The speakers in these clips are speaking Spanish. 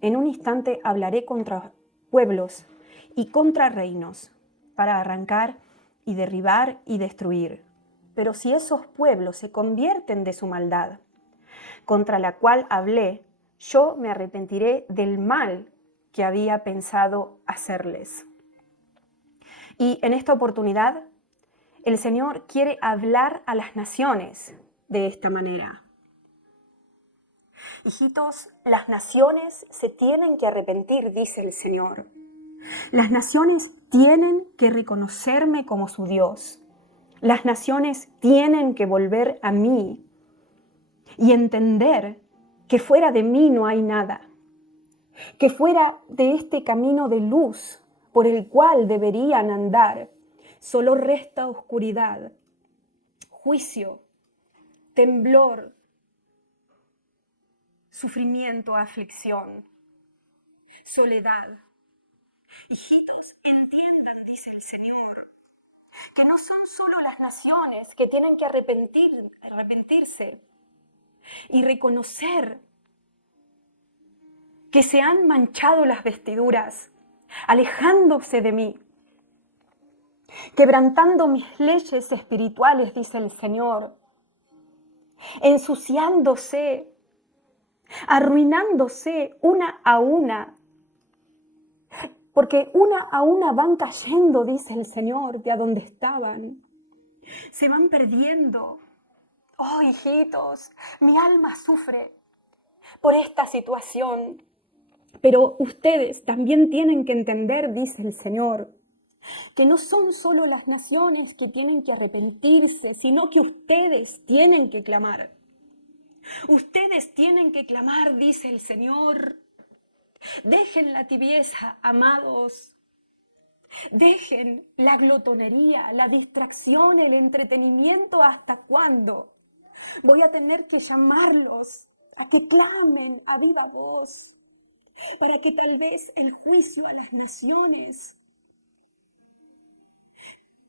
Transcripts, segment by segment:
En un instante hablaré contra pueblos y contra reinos, para arrancar y derribar y destruir. Pero si esos pueblos se convierten de su maldad, contra la cual hablé, yo me arrepentiré del mal que había pensado hacerles. Y en esta oportunidad, el Señor quiere hablar a las naciones de esta manera. Hijitos, las naciones se tienen que arrepentir, dice el Señor. Las naciones tienen que reconocerme como su Dios. Las naciones tienen que volver a mí y entender que fuera de mí no hay nada, que fuera de este camino de luz por el cual deberían andar, solo resta oscuridad, juicio, temblor, sufrimiento, aflicción, soledad. Hijitos, entiendan, dice el Señor, que no son solo las naciones que tienen que arrepentirse y reconocer que se han manchado las vestiduras, alejándose de mí, quebrantando mis leyes espirituales, dice el Señor, ensuciándose, arruinándose una a una, porque una a una van cayendo, dice el Señor, de a donde estaban. Se van perdiendo. Oh, hijitos, mi alma sufre por esta situación. Pero ustedes también tienen que entender, dice el Señor, que no son solo las naciones que tienen que arrepentirse, sino que ustedes tienen que clamar. Ustedes tienen que clamar, dice el Señor. Dejen la tibieza, amados. Dejen la glotonería, la distracción, el entretenimiento. ¿Hasta cuándo? Voy a tener que llamarlos a que clamen a viva voz, para que tal vez el juicio a las naciones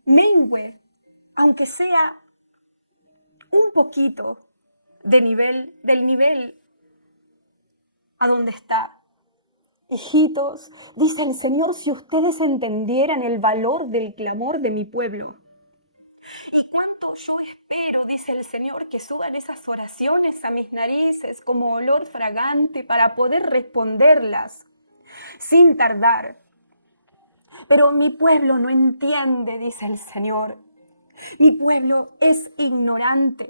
mengüe, aunque sea un poquito del nivel a donde está. Hijitos, dice el Señor, si ustedes entendieran el valor del clamor de mi pueblo. Y cuánto yo espero, dice el Señor, que suban esas oraciones a mis narices como olor fragante para poder responderlas sin tardar. Pero mi pueblo no entiende, dice el Señor. Mi pueblo es ignorante,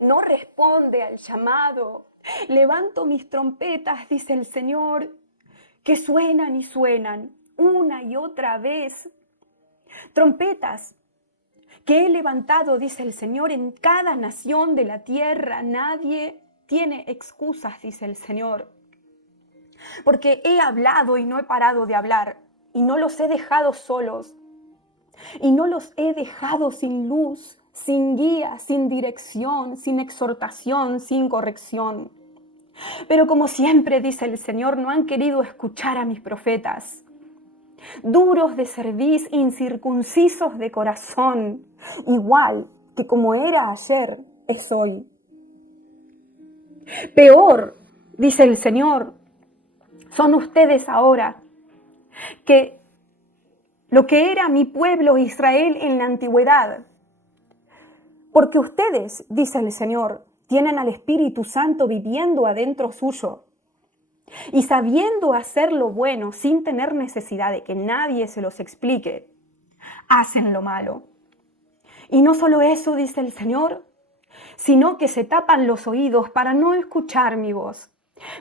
no responde al llamado. Levanto mis trompetas, dice el Señor, que suenan y suenan una y otra vez. Trompetas que he levantado, dice el Señor, en cada nación de la tierra. Nadie tiene excusas, dice el Señor, porque he hablado y no he parado de hablar, y no los he dejado solos, y no los he dejado sin luz, sin guía, sin dirección, sin exhortación, sin corrección. Pero como siempre, dice el Señor, no han querido escuchar a mis profetas. Duros de cerviz, incircuncisos de corazón, igual que como era ayer, es hoy. Peor, dice el Señor, son ustedes ahora que lo que era mi pueblo Israel en la antigüedad. Porque ustedes, dice el Señor, tienen al Espíritu Santo viviendo adentro suyo y sabiendo hacer lo bueno sin tener necesidad de que nadie se los explique, hacen lo malo. Y no solo eso, dice el Señor, sino que se tapan los oídos para no escuchar mi voz,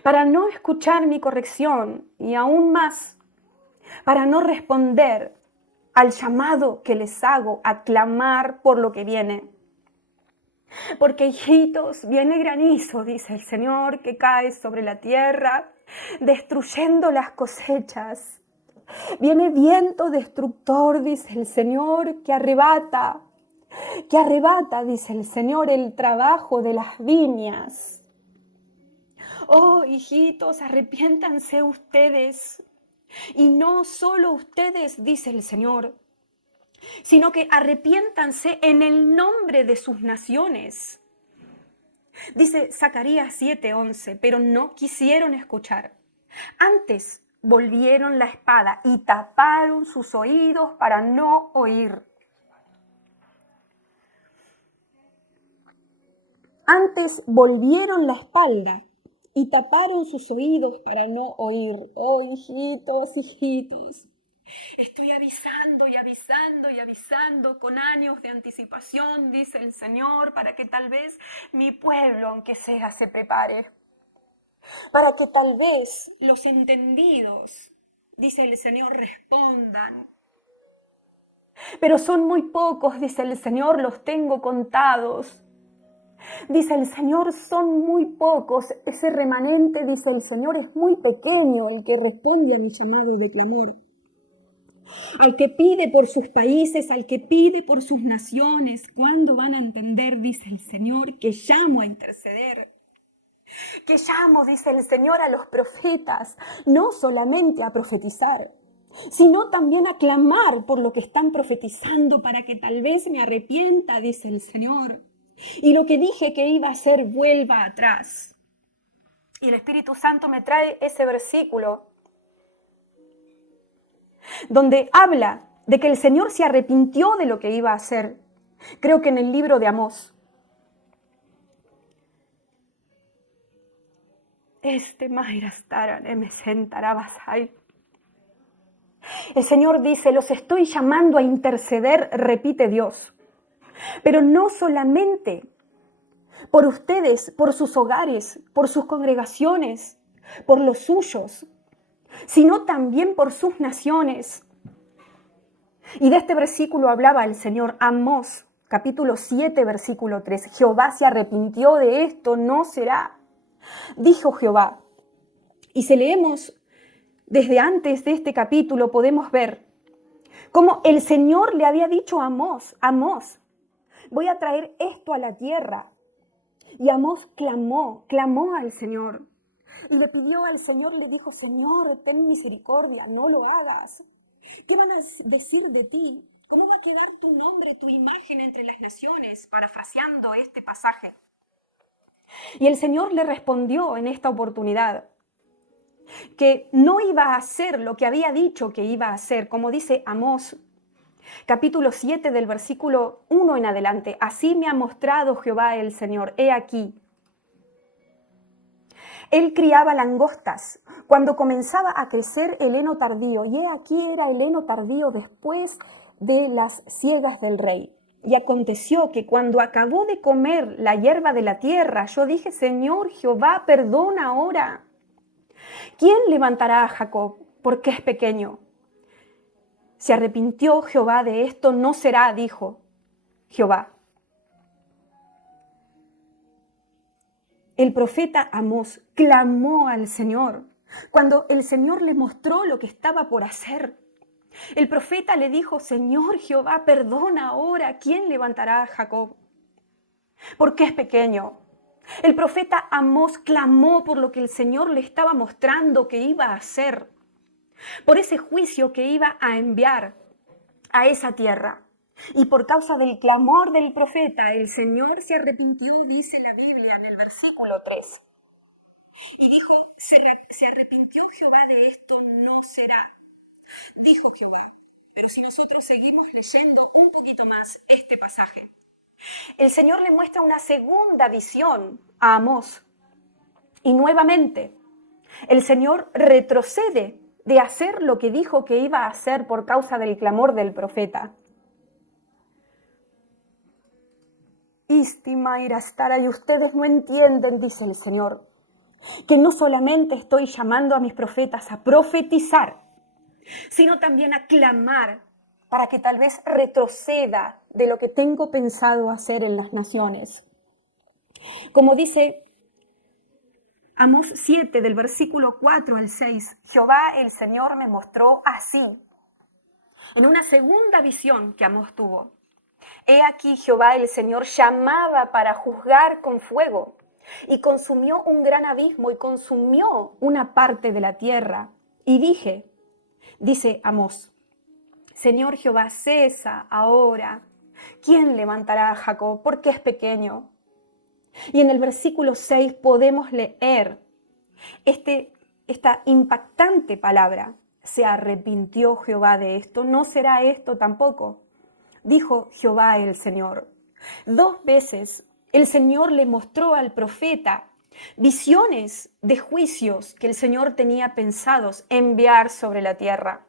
para no escuchar mi corrección y aún más, para no responder al llamado que les hago a clamar por lo que viene. Porque, hijitos, viene granizo, dice el Señor, que cae sobre la tierra, destruyendo las cosechas. Viene viento destructor, dice el Señor, que arrebata, dice el Señor, el trabajo de las viñas. Oh, hijitos, arrepiéntanse ustedes. Y no solo ustedes, dice el Señor, sino que arrepiéntanse en el nombre de sus naciones. Dice Zacarías 7:11, pero no quisieron escuchar. Antes volvieron la espada y taparon sus oídos para no oír. Antes volvieron la espalda y taparon sus oídos para no oír. Oh, hijitos, hijitos. Estoy avisando y avisando y avisando con años de anticipación, dice el Señor, para que tal vez mi pueblo, aunque sea, se prepare. Para que tal vez los entendidos, dice el Señor, respondan. Pero son muy pocos, dice el Señor, los tengo contados. Dice el Señor, son muy pocos. Ese remanente, dice el Señor, es muy pequeño el que responde a mi llamado de clamor. Al que pide por sus países, al que pide por sus naciones, ¿cuándo van a entender, dice el Señor, que llamo a interceder? Que llamo, dice el Señor, a los profetas, no solamente a profetizar, sino también a clamar por lo que están profetizando para que tal vez me arrepienta, dice el Señor, y lo que dije que iba a hacer vuelva atrás. Y el Espíritu Santo me trae ese versículo donde habla de que el Señor se arrepintió de lo que iba a hacer. Creo que en el libro de Amós. El Señor dice, los estoy llamando a interceder, repite Dios. Pero no solamente por ustedes, por sus hogares, por sus congregaciones, por los suyos, sino también por sus naciones. Y de este versículo hablaba el Señor. Amós, capítulo 7, versículo 3. Jehová se arrepintió de esto, no será. Dijo Jehová. Y si leemos desde antes de este capítulo, podemos ver cómo el Señor le había dicho a Amós, Amós, voy a traer esto a la tierra. Y Amós clamó al Señor. Y le pidió al Señor, le dijo, Señor, ten misericordia, no lo hagas. ¿Qué van a decir de ti? ¿Cómo va a quedar tu nombre, tu imagen entre las naciones? Parafraseando este pasaje. Y el Señor le respondió en esta oportunidad que no iba a hacer lo que había dicho que iba a hacer, como dice Amós, capítulo 7 del versículo 1 en adelante. Así me ha mostrado Jehová el Señor, he aquí. Él criaba langostas cuando comenzaba a crecer el heno tardío, y he aquí era el heno tardío después de las siegas del rey. Y aconteció que cuando acabó de comer la hierba de la tierra, yo dije, Señor Jehová, perdona ahora. ¿Quién levantará a Jacob? Porque es pequeño. Se arrepintió Jehová de esto, no será, dijo Jehová. El profeta Amós clamó al Señor cuando el Señor le mostró lo que estaba por hacer. El profeta le dijo, Señor Jehová, perdona ahora, ¿quién levantará a Jacob? Porque es pequeño. El profeta Amós clamó por lo que el Señor le estaba mostrando que iba a hacer, por ese juicio que iba a enviar a esa tierra. Y por causa del clamor del profeta, el Señor se arrepintió, dice la Biblia en el versículo 3. Y dijo, se arrepintió Jehová de esto, no será. Dijo Jehová. Pero si nosotros seguimos leyendo un poquito más este pasaje, el Señor le muestra una segunda visión a Amós. Y nuevamente, el Señor retrocede de hacer lo que dijo que iba a hacer por causa del clamor del profeta. Y ustedes no entienden, dice el Señor, que no solamente estoy llamando a mis profetas a profetizar, sino también a clamar para que tal vez retroceda de lo que tengo pensado hacer en las naciones. Como dice Amós 7, del versículo 4 al 6, Jehová el Señor me mostró así, en una segunda visión que Amós tuvo. He aquí Jehová el Señor llamaba para juzgar con fuego, y consumió un gran abismo y consumió una parte de la tierra. Y dije, dice Amós, Señor Jehová, cesa ahora. ¿Quién levantará a Jacob? Porque es pequeño. Y en el versículo 6 podemos leer este esta impactante palabra: ¿se arrepintió Jehová de esto? ¿No será esto tampoco? Dijo Jehová el Señor. 2 veces el Señor le mostró al profeta visiones de juicios que el Señor tenía pensados enviar sobre la tierra.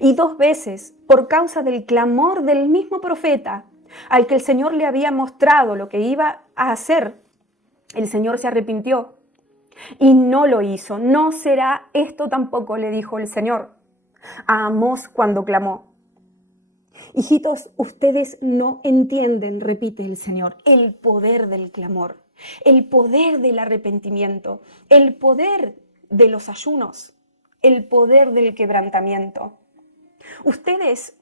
Y 2 veces, por causa del clamor del mismo profeta, al que el Señor le había mostrado lo que iba a hacer, el Señor se arrepintió y no lo hizo. No será esto tampoco, le dijo el Señor a Amós cuando clamó. Hijitos, ustedes no entienden, repite el Señor, el poder del clamor, el poder del arrepentimiento, el poder de los ayunos, el poder del quebrantamiento. Ustedes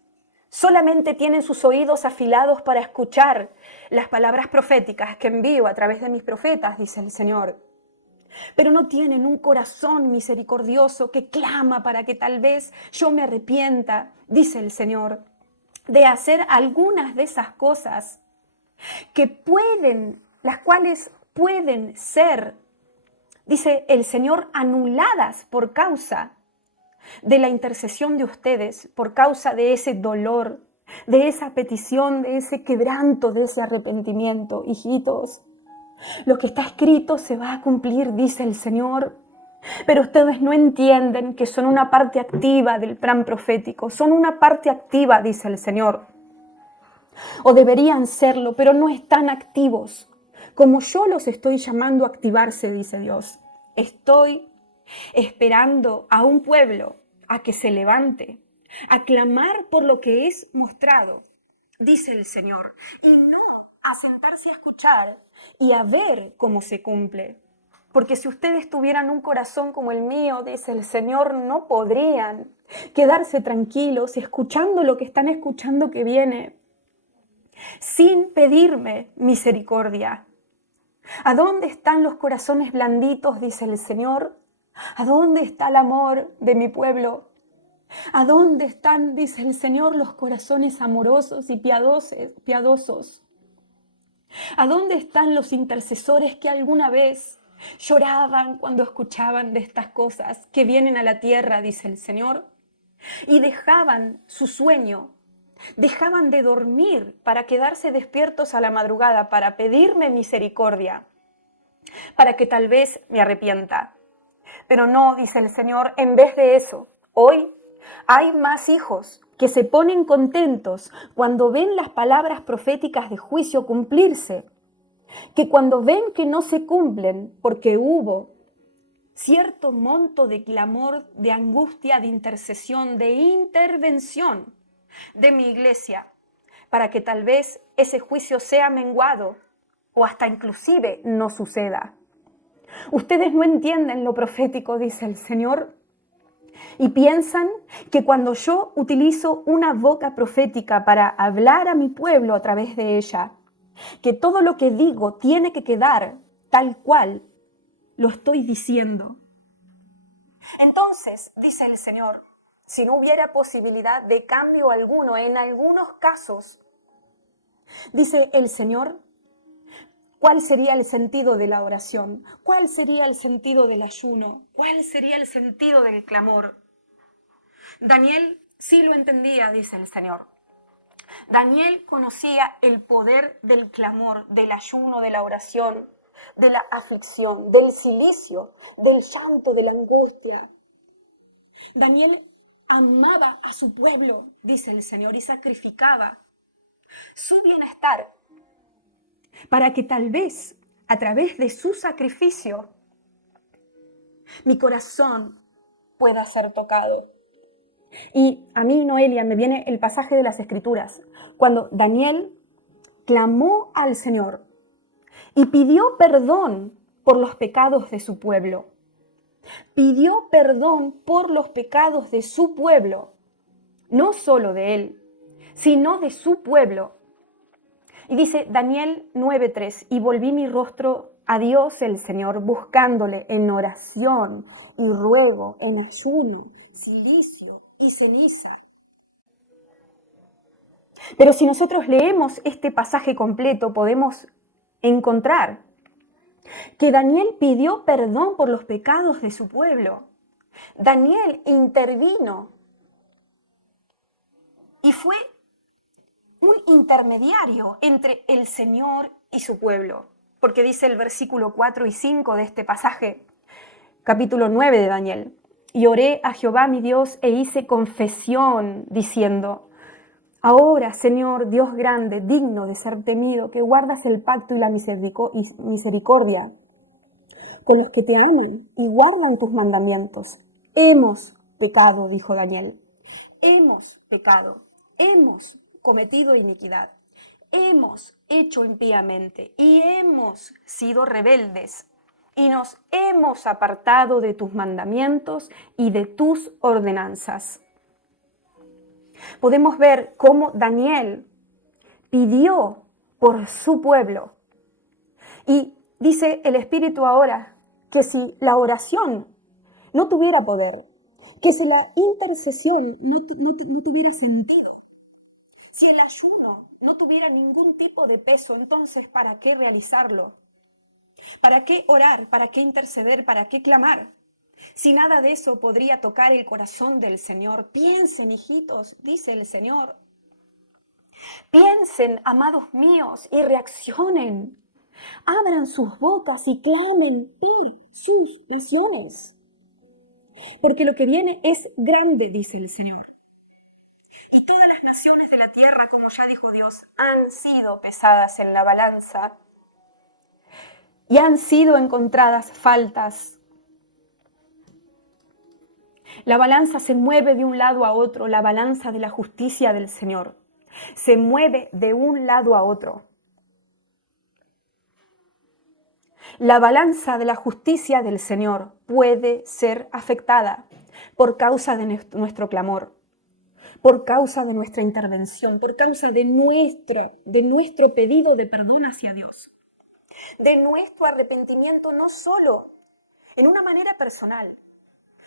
solamente tienen sus oídos afilados para escuchar las palabras proféticas que envío a través de mis profetas, dice el Señor. Pero no tienen un corazón misericordioso que clama para que tal vez yo me arrepienta, dice el Señor, de hacer algunas de esas cosas las cuales pueden ser, dice el Señor, anuladas por causa de la intercesión de ustedes, por causa de ese dolor, de esa petición, de ese quebranto, de ese arrepentimiento. Hijitos, lo que está escrito se va a cumplir, dice el Señor. Pero ustedes no entienden que son una parte activa del plan profético. Son una parte activa, dice el Señor. O deberían serlo, pero no están activos. Como yo los estoy llamando a activarse, dice Dios. Estoy esperando a un pueblo a que se levante, a clamar por lo que es mostrado, dice el Señor. Y no a sentarse a escuchar y a ver cómo se cumple. Porque si ustedes tuvieran un corazón como el mío, dice el Señor, no podrían quedarse tranquilos escuchando lo que están escuchando que viene, sin pedirme misericordia. ¿A dónde están los corazones blanditos?, dice el Señor. ¿A dónde está el amor de mi pueblo? ¿A dónde están, dice el Señor, los corazones amorosos y piadosos? ¿A dónde están los intercesores que alguna vez lloraban cuando escuchaban de estas cosas que vienen a la tierra, dice el Señor? Y dejaban su sueño, dejaban de dormir para quedarse despiertos a la madrugada, para pedirme misericordia, para que tal vez me arrepienta. Pero no, dice el Señor, en vez de eso, hoy hay más hijos que se ponen contentos cuando ven las palabras proféticas de juicio cumplirse, que cuando ven que no se cumplen porque hubo cierto monto de clamor, de angustia, de intercesión, de intervención de mi iglesia, para que tal vez ese juicio sea menguado o hasta inclusive no suceda. Ustedes no entienden lo profético, dice el Señor, y piensan que cuando yo utilizo una boca profética para hablar a mi pueblo a través de ella, que todo lo que digo tiene que quedar tal cual lo estoy diciendo. Entonces, dice el Señor, si no hubiera posibilidad de cambio alguno en algunos casos, dice el Señor, ¿cuál sería el sentido de la oración? ¿Cuál sería el sentido del ayuno? ¿Cuál sería el sentido del clamor? Daniel sí lo entendía, dice el Señor. Daniel conocía el poder del clamor, del ayuno, de la oración, de la aflicción, del cilicio, del llanto, de la angustia. Daniel amaba a su pueblo, dice el Señor, y sacrificaba su bienestar para que tal vez a través de su sacrificio mi corazón pueda ser tocado. Y a mí, Noelia, me viene el pasaje de las Escrituras, cuando Daniel clamó al Señor y pidió perdón por los pecados de su pueblo. Pidió perdón por los pecados de su pueblo, no solo de él, sino de su pueblo. Y dice Daniel 9:3, y volví mi rostro a Dios el Señor, buscándole en oración y ruego, en ayuno, cilicio y ceniza. Pero si nosotros leemos este pasaje completo, podemos encontrar que Daniel pidió perdón por los pecados de su pueblo. Daniel intervino y fue un intermediario entre el Señor y su pueblo, porque dice el versículo 4 y 5 de este pasaje, capítulo 9 de Daniel: y oré a Jehová mi Dios e hice confesión diciendo: ahora, Señor, Dios grande, digno de ser temido, que guardas el pacto y la misericordia con los que te aman y guardan tus mandamientos. Hemos pecado, dijo Daniel. Hemos pecado, hemos cometido iniquidad, hemos hecho impíamente y hemos sido rebeldes y nos hemos apartado de tus mandamientos y de tus ordenanzas. Podemos ver cómo Daniel pidió por su pueblo. Y dice el Espíritu ahora que si la oración no tuviera poder, que si la intercesión no tuviera sentido, si el ayuno no tuviera ningún tipo de peso, entonces ¿para qué realizarlo? ¿Para qué orar? ¿Para qué interceder? ¿Para qué clamar? Si nada de eso podría tocar el corazón del Señor. Piensen, hijitos, dice el Señor. Piensen, amados míos, y reaccionen. Abran sus bocas y clamen por sus naciones. Porque lo que viene es grande, dice el Señor. Y todas las naciones de la tierra, como ya dijo Dios, han sido pesadas en la balanza y han sido encontradas faltas. La balanza se mueve de un lado a otro, la balanza de la justicia del Señor. Se mueve de un lado a otro. La balanza de la justicia del Señor puede ser afectada por causa de nuestro clamor, por causa de nuestra intervención, por causa de nuestro pedido de perdón hacia Dios, de nuestro arrepentimiento, no solo en una manera personal,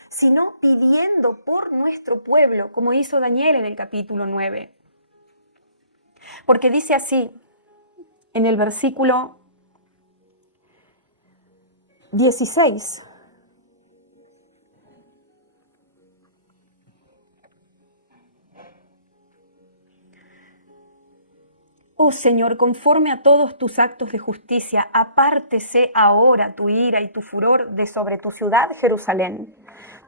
sino pidiendo por nuestro pueblo, como hizo Daniel en el capítulo 9. Porque dice así, en el versículo 16. Oh Señor, conforme a todos tus actos de justicia, apártese ahora tu ira y tu furor de sobre tu ciudad, Jerusalén,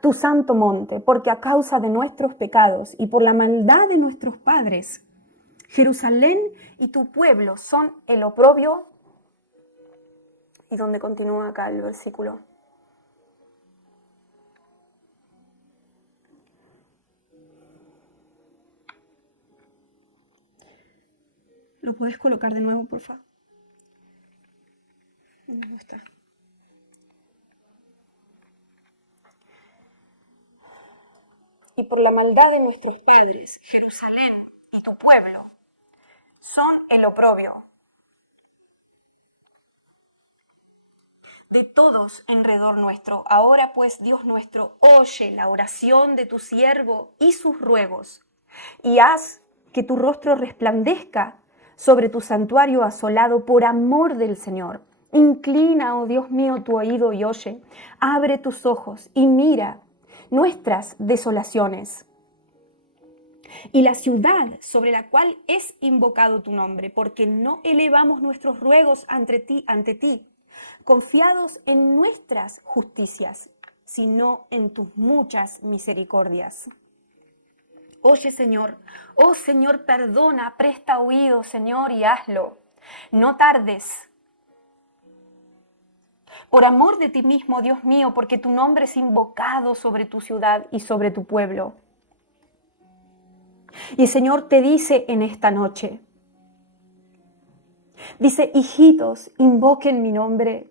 tu santo monte, porque a causa de nuestros pecados y por la maldad de nuestros padres, Jerusalén y tu pueblo son el oprobio. ¿Y dónde continúa acá el versículo? ¿Lo podés colocar de nuevo, por favor? No está. Y por la maldad de nuestros padres, Jerusalén y tu pueblo son el oprobio de todos alrededor nuestro. Ahora pues, Dios nuestro, oye la oración de tu siervo y sus ruegos, y haz que tu rostro resplandezca sobre tu santuario asolado por amor del Señor. Inclina, oh Dios mío, tu oído y oye. Abre tus ojos y mira nuestras desolaciones y la ciudad sobre la cual es invocado tu nombre, porque no elevamos nuestros ruegos ante ti, confiados en nuestras justicias, sino en tus muchas misericordias. Oye, Señor, oh Señor, perdona, presta oído, Señor, y hazlo. No tardes. Por amor de ti mismo, Dios mío, porque tu nombre es invocado sobre tu ciudad y sobre tu pueblo. Y el Señor te dice en esta noche, dice, hijitos, invoquen mi nombre.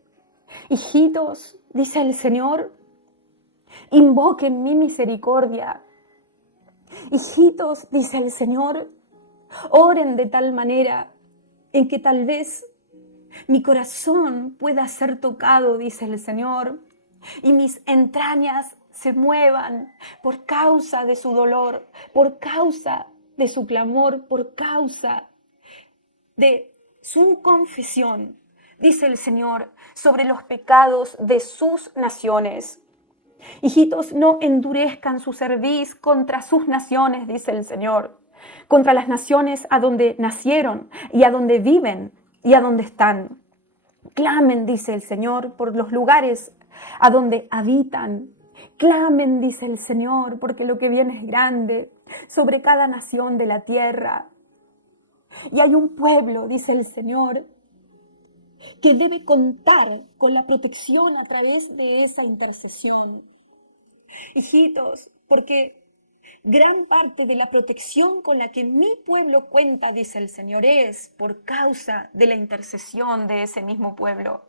Hijitos, dice el Señor, invoquen mi misericordia. Hijitos, dice el Señor, oren de tal manera en que tal vez mi corazón pueda ser tocado, dice el Señor, y mis entrañas se muevan por causa de su dolor, por causa de su clamor, por causa de su confesión, dice el Señor, sobre los pecados de sus naciones. Hijitos, no endurezcan su cerviz contra sus naciones, dice el Señor, contra las naciones a donde nacieron y a donde viven y a donde están. Clamen, dice el Señor, por los lugares a donde habitan. Clamen, dice el Señor, porque lo que viene es grande sobre cada nación de la tierra. Y hay un pueblo, dice el Señor, que debe contar con la protección a través de esa intercesión. Hijitos, porque gran parte de la protección con la que mi pueblo cuenta, dice el Señor, es por causa de la intercesión de ese mismo pueblo.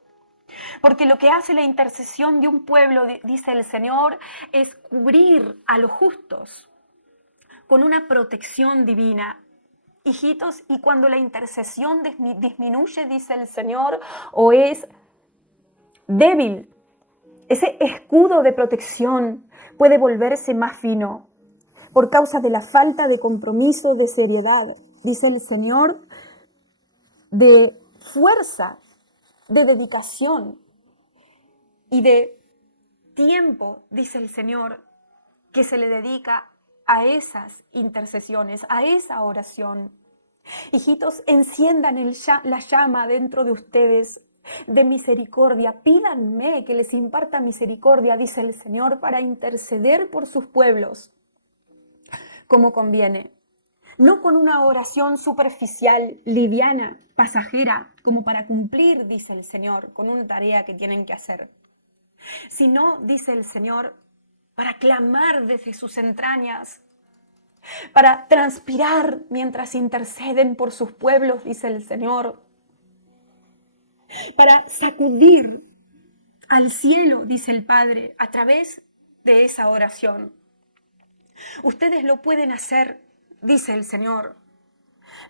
Porque lo que hace la intercesión de un pueblo, dice el Señor, es cubrir a los justos con una protección divina. Hijitos, y cuando la intercesión disminuye, dice el Señor, o es débil, ese escudo de protección puede volverse más fino por causa de la falta de compromiso, de seriedad, dice el Señor, de fuerza, de dedicación y de tiempo, dice el Señor, que se le dedica a esas intercesiones, a esa oración. Hijitos, enciendan la llama dentro de ustedes de misericordia. Pídanme que les imparta misericordia, dice el Señor, para interceder por sus pueblos como conviene. No con una oración superficial, liviana, pasajera, como para cumplir, dice el Señor, con una tarea que tienen que hacer, sino, dice el Señor, para clamar desde sus entrañas, para transpirar mientras interceden por sus pueblos, dice el Señor, para sacudir al cielo, dice el Padre, a través de esa oración. Ustedes lo pueden hacer, dice el Señor,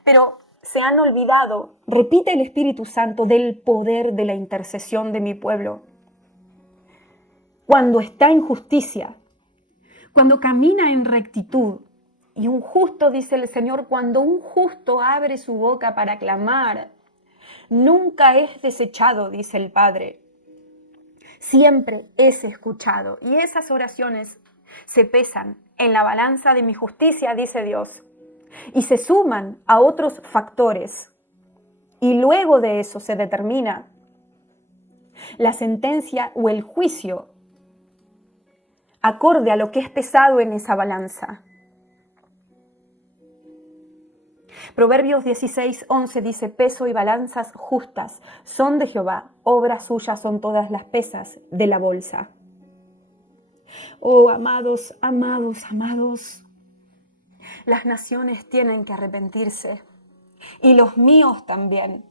pero se han olvidado, repite el Espíritu Santo, del poder de la intercesión de mi pueblo. Cuando está en justicia, cuando camina en rectitud, y un justo, dice el Señor, cuando un justo abre su boca para clamar, nunca es desechado, dice el Padre. Siempre es escuchado. Y esas oraciones se pesan en la balanza de mi justicia, dice Dios, y se suman a otros factores. Y luego de eso se determina la sentencia o el juicio acorde a lo que es pesado en esa balanza. Proverbios 16:11 dice: peso y balanzas justas son de Jehová, obra suya son todas las pesas de la bolsa. Oh, amados, amados, amados, las naciones tienen que arrepentirse, y los míos también.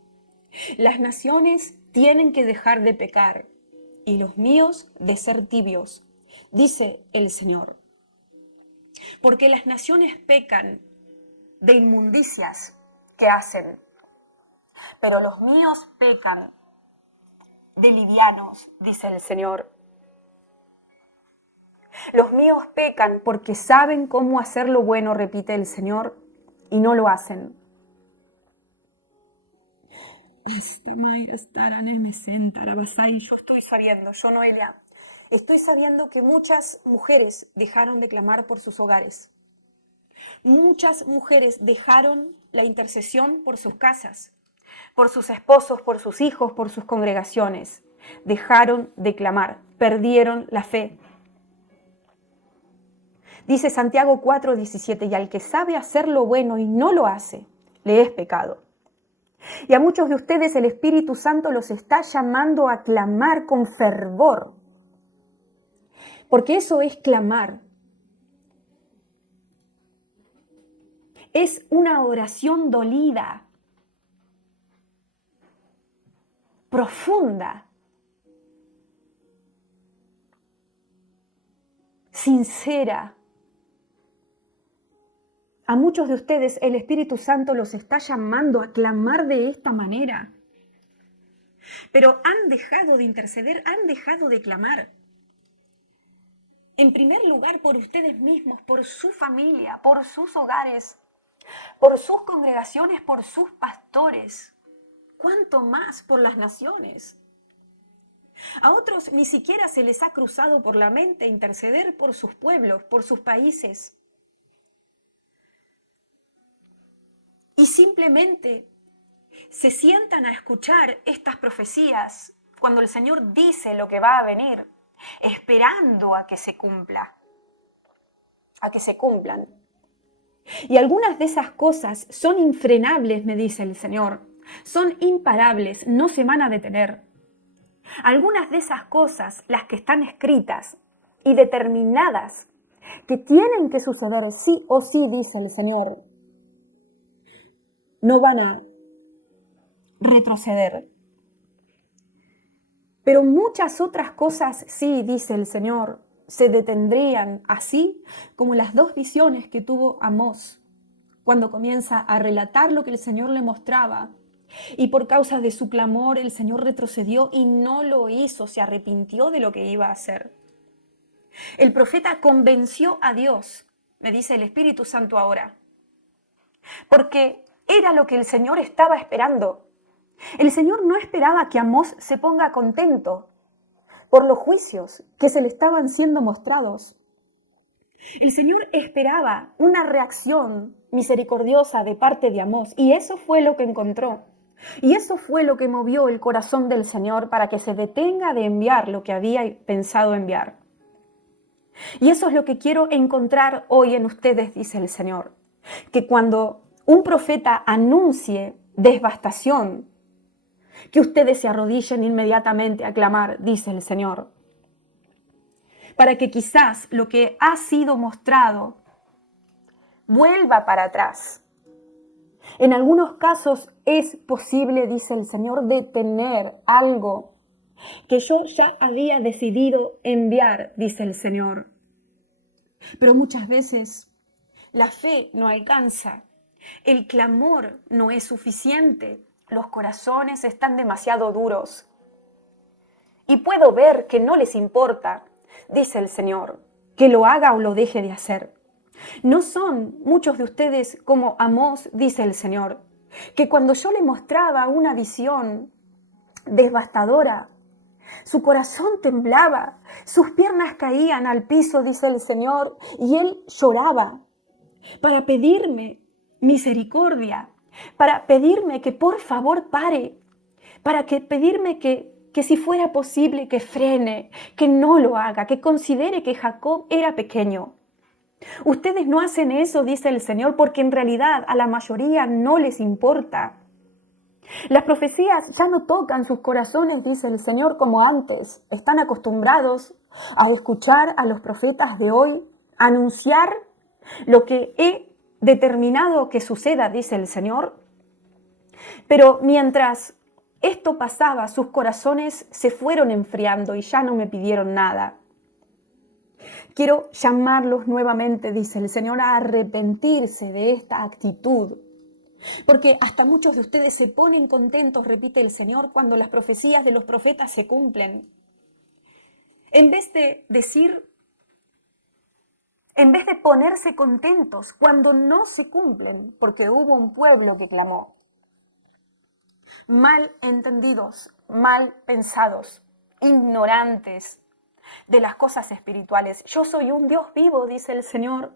Las naciones tienen que dejar de pecar, y los míos de ser tibios, dice el Señor. Porque las naciones pecan de inmundicias que hacen, pero los míos pecan de livianos, dice el Señor. Los míos pecan porque saben cómo hacer lo bueno, repite el Señor, y no lo hacen. Yo estoy sabiendo, yo Noelia, estoy sabiendo que muchas mujeres dejaron de clamar por sus hogares. Muchas mujeres dejaron la intercesión por sus casas, por sus esposos, por sus hijos, por sus congregaciones. Dejaron de clamar, perdieron la fe. Dice Santiago 4:17, y al que sabe hacer lo bueno y no lo hace, le es pecado. Y a muchos de ustedes el Espíritu Santo los está llamando a clamar con fervor, porque eso es clamar. Es una oración dolida, profunda, sincera. A muchos de ustedes el Espíritu Santo los está llamando a clamar de esta manera. Pero han dejado de interceder, han dejado de clamar. En primer lugar, por ustedes mismos, por su familia, por sus hogares, por sus congregaciones, por sus pastores. ¿Cuánto más por las naciones? A otros ni siquiera se les ha cruzado por la mente interceder por sus pueblos, por sus países. Y simplemente se sientan a escuchar estas profecías cuando el Señor dice lo que va a venir, esperando a que se cumpla, a que se cumplan. Y algunas de esas cosas son infrenables, me dice el Señor, son imparables, no se van a detener. Algunas de esas cosas, las que están escritas y determinadas, que tienen que suceder sí o sí, dice el Señor, no van a retroceder. Pero muchas otras cosas sí, dice el Señor, se detendrían, así como las dos visiones que tuvo Amós cuando comienza a relatar lo que el Señor le mostraba. Y por causa de su clamor el Señor retrocedió y no lo hizo, se arrepintió de lo que iba a hacer. El profeta convenció a Dios, me dice el Espíritu Santo ahora, porque era lo que el Señor estaba esperando. El Señor no esperaba que Amós se ponga contento por los juicios que se le estaban siendo mostrados. El Señor esperaba una reacción misericordiosa de parte de Amós, y eso fue lo que encontró. Y eso fue lo que movió el corazón del Señor para que se detenga de enviar lo que había pensado enviar. Y eso es lo que quiero encontrar hoy en ustedes, dice el Señor. Que cuando un profeta anuncie devastación, que ustedes se arrodillen inmediatamente a clamar, dice el Señor. Para que quizás lo que ha sido mostrado vuelva para atrás. En algunos casos es posible, dice el Señor, detener algo que yo ya había decidido enviar, dice el Señor. Pero muchas veces la fe no alcanza, el clamor no es suficiente, los corazones están demasiado duros. Y puedo ver que no les importa, dice el Señor, que lo haga o lo deje de hacer. No son muchos de ustedes como Amós, dice el Señor, que cuando yo le mostraba una visión devastadora, su corazón temblaba, sus piernas caían al piso, dice el Señor, y él lloraba para pedirme misericordia, para pedirme que por favor pare, para pedirme que si fuera posible que frene, que no lo haga, que considere que Jacob era pequeño. Ustedes no hacen eso, dice el Señor, porque en realidad a la mayoría no les importa. Las profecías ya no tocan sus corazones, dice el Señor, como antes. Están acostumbrados a escuchar a los profetas de hoy anunciar lo que he determinado que suceda, dice el Señor. Pero mientras esto pasaba, sus corazones se fueron enfriando y ya no me pidieron nada. Quiero llamarlos nuevamente, dice el Señor, a arrepentirse de esta actitud. Porque hasta muchos de ustedes se ponen contentos, repite el Señor, cuando las profecías de los profetas se cumplen. En vez de ponerse contentos cuando no se cumplen, porque hubo un pueblo que clamó. Mal entendidos, mal pensados, ignorantes de las cosas espirituales. Yo soy un Dios vivo, dice el Señor.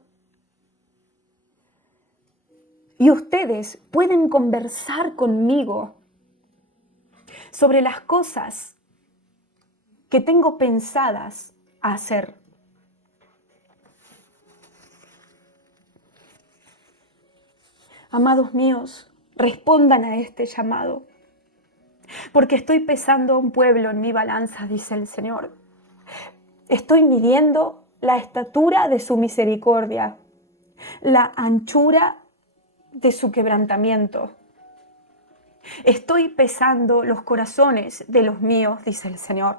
Y ustedes pueden conversar conmigo sobre las cosas que tengo pensadas a hacer. Amados míos, respondan a este llamado, porque estoy pesando a un pueblo en mi balanza, dice el Señor. Estoy midiendo la estatura de su misericordia, la anchura de su quebrantamiento. Estoy pesando los corazones de los míos, dice el Señor.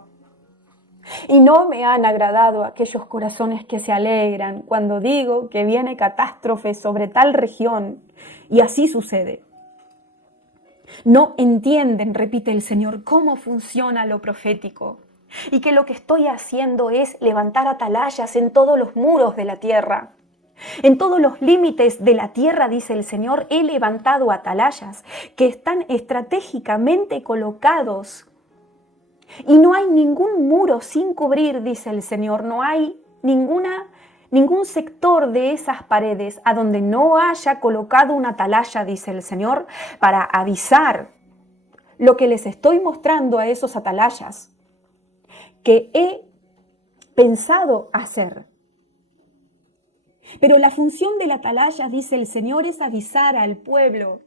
Y no me han agradado aquellos corazones que se alegran cuando digo que viene catástrofe sobre tal región, y así sucede. No entienden, repite el Señor, cómo funciona lo profético, y que lo que estoy haciendo es levantar atalayas en todos los muros de la tierra. En todos los límites de la tierra, dice el Señor, he levantado atalayas que están estratégicamente colocados Y no hay ningún muro sin cubrir, dice el Señor. No hay ningún sector de esas paredes a donde no haya colocado una atalaya, dice el Señor, para avisar lo que les estoy mostrando a esos atalayas, que he pensado hacer. Pero la función de la atalaya, dice el Señor, es avisar al pueblo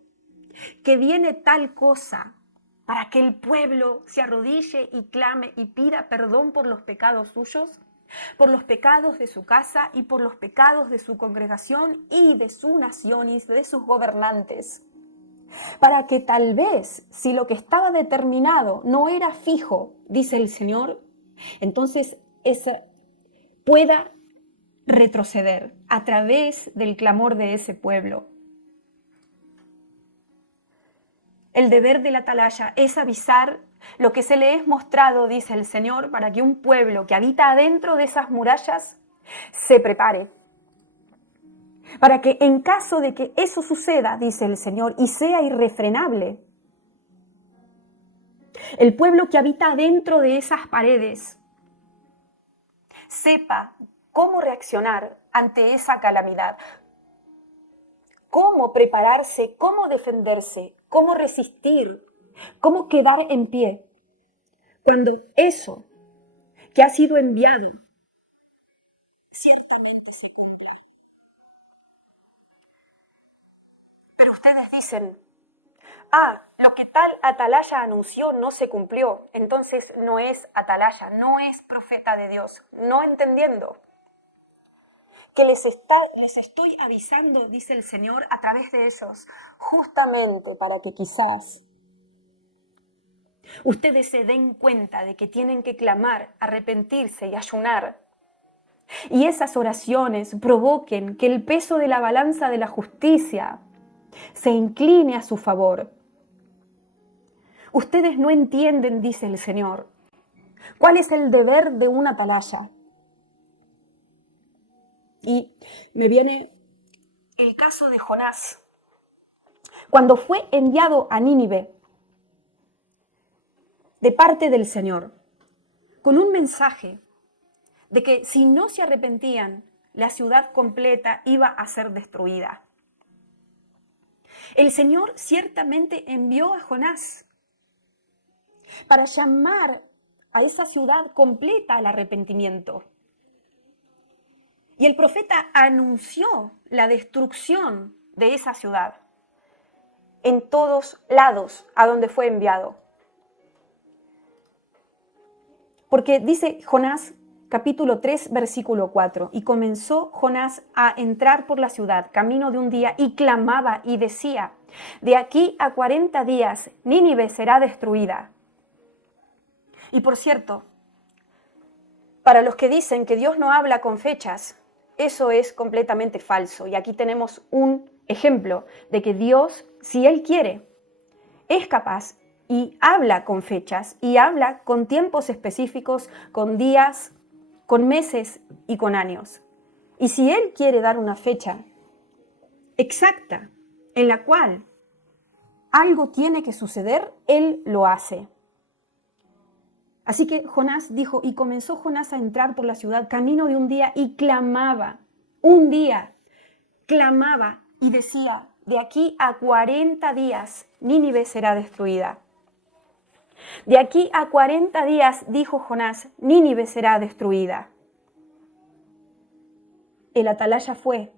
que viene tal cosa, para que el pueblo se arrodille y clame y pida perdón por los pecados suyos, por los pecados de su casa y por los pecados de su congregación y de su nación y de sus gobernantes. Para que tal vez, si lo que estaba determinado no era fijo, dice el Señor, entonces pueda retroceder a través del clamor de ese pueblo. El deber de la atalaya es avisar lo que se le es mostrado, dice el Señor, para que un pueblo que habita adentro de esas murallas se prepare. Para que en caso de que eso suceda, dice el Señor, y sea irrefrenable, el pueblo que habita dentro de esas paredes sepa cómo reaccionar ante esa calamidad, cómo prepararse, cómo defenderse, cómo resistir, cómo quedar en pie. Cuando eso que ha sido enviado ciertamente se cumple. Pero ustedes dicen, lo que tal atalaya anunció no se cumplió, entonces no es atalaya, no es profeta de Dios, no entendiendo que les estoy avisando, dice el Señor, a través de ellos, justamente para que quizás ustedes se den cuenta de que tienen que clamar, arrepentirse y ayunar. Y esas oraciones provoquen que el peso de la balanza de la justicia se incline a su favor. Ustedes no entienden, dice el Señor, cuál es el deber de una atalaya. Y me viene el caso de Jonás. Cuando fue enviado a Nínive de parte del Señor, con un mensaje de que si no se arrepentían, la ciudad completa iba a ser destruida. El Señor ciertamente envió a Jonás para llamar a esa ciudad completa al arrepentimiento. Y el profeta anunció la destrucción de esa ciudad en todos lados a donde fue enviado. Porque dice Jonás, capítulo 3, versículo 4, y comenzó Jonás a entrar por la ciudad, camino de un día, y clamaba y decía, de aquí a 40 días Nínive será destruida. Y por cierto, para los que dicen que Dios no habla con fechas, eso es completamente falso. Y aquí tenemos un ejemplo de que Dios, si Él quiere, es capaz y habla con fechas y habla con tiempos específicos, con días, con meses y con años. Y si Él quiere dar una fecha exacta en la cual algo tiene que suceder, Él lo hace. Así que Jonás dijo, y comenzó Jonás a entrar por la ciudad camino de un día y clamaba, un día, clamaba y decía, de aquí a 40 días Nínive será destruida. De aquí a 40 días, dijo Jonás, Nínive será destruida. El atalaya fue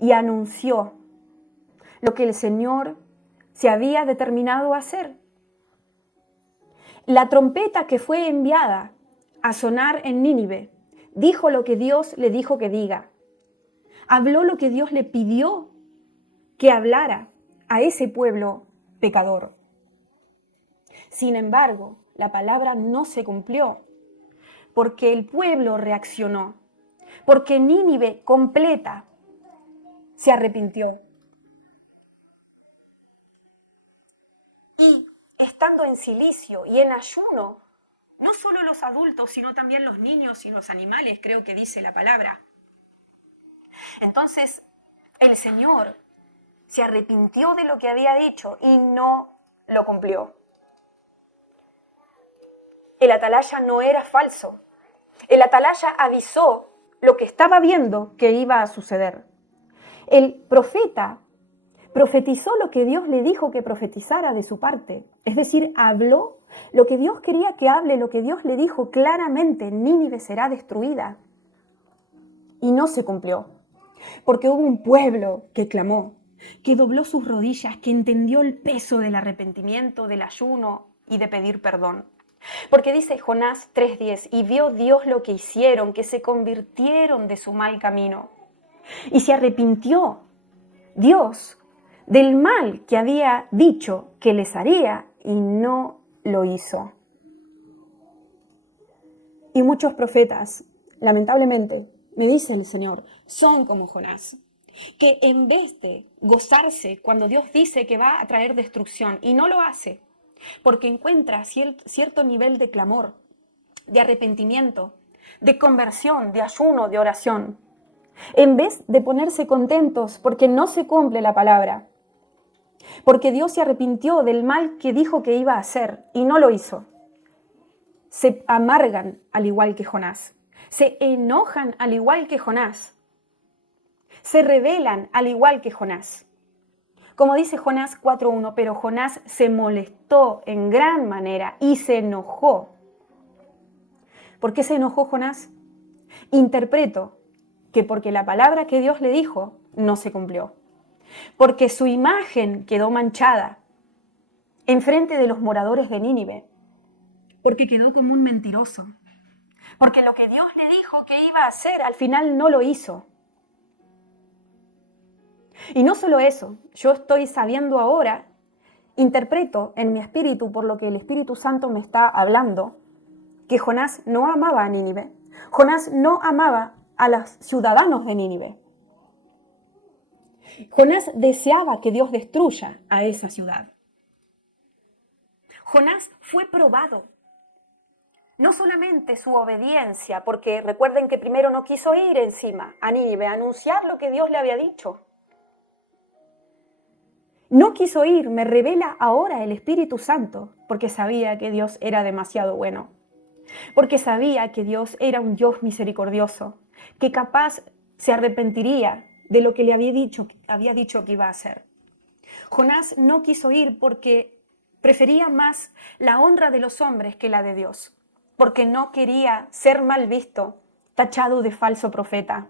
y anunció lo que el Señor se había determinado a hacer. La trompeta que fue enviada a sonar en Nínive dijo lo que Dios le dijo que diga. Habló lo que Dios le pidió que hablara a ese pueblo pecador. Sin embargo, la palabra no se cumplió porque el pueblo reaccionó, porque Nínive completa se arrepintió. Y estando en cilicio y en ayuno, no solo los adultos, sino también los niños y los animales, creo que dice la palabra. Entonces, el Señor se arrepintió de lo que había dicho y no lo cumplió. El atalaya no era falso. El atalaya avisó lo que estaba viendo que iba a suceder. El profeta profetizó lo que Dios le dijo que profetizara de su parte. Es decir, habló lo que Dios quería que hable, lo que Dios le dijo claramente: Nínive será destruida. Y no se cumplió, porque hubo un pueblo que clamó, que dobló sus rodillas, que entendió el peso del arrepentimiento, del ayuno y de pedir perdón. Porque dice Jonás 3:10, y vio Dios lo que hicieron, que se convirtieron de su mal camino. Y se arrepintió Dios del mal que había dicho que les haría y no lo hizo. Y muchos profetas, lamentablemente, me dice el Señor, son como Jonás, que en vez de gozarse cuando Dios dice que va a traer destrucción y no lo hace, porque encuentra cierto nivel de clamor, de arrepentimiento, de conversión, de ayuno, de oración, en vez de ponerse contentos porque no se cumple la palabra, porque Dios se arrepintió del mal que dijo que iba a hacer y no lo hizo, se amargan al igual que Jonás, se enojan al igual que Jonás, se rebelan al igual que Jonás. Como dice Jonás 4:1, pero Jonás se molestó en gran manera y se enojó. ¿Por qué se enojó Jonás? Interpreto que porque la palabra que Dios le dijo no se cumplió, porque su imagen quedó manchada enfrente de los moradores de Nínive, porque quedó como un mentiroso, porque lo que Dios le dijo que iba a hacer al final no lo hizo. Y no solo eso, yo estoy sabiendo ahora, interpreto en mi espíritu por lo que el Espíritu Santo me está hablando, que Jonás no amaba a Nínive. Jonás no amaba a los ciudadanos de Nínive. Jonás deseaba que Dios destruya a esa ciudad. Jonás fue probado. No solamente su obediencia, porque recuerden que primero no quiso ir encima a Nínive a anunciar lo que Dios le había dicho. No quiso ir, me revela ahora el Espíritu Santo, porque sabía que Dios era demasiado bueno, porque sabía que Dios era un Dios misericordioso, que capaz se arrepentiría de lo que le había dicho que iba a hacer. Jonás no quiso ir porque prefería más la honra de los hombres que la de Dios, porque no quería ser mal visto, tachado de falso profeta.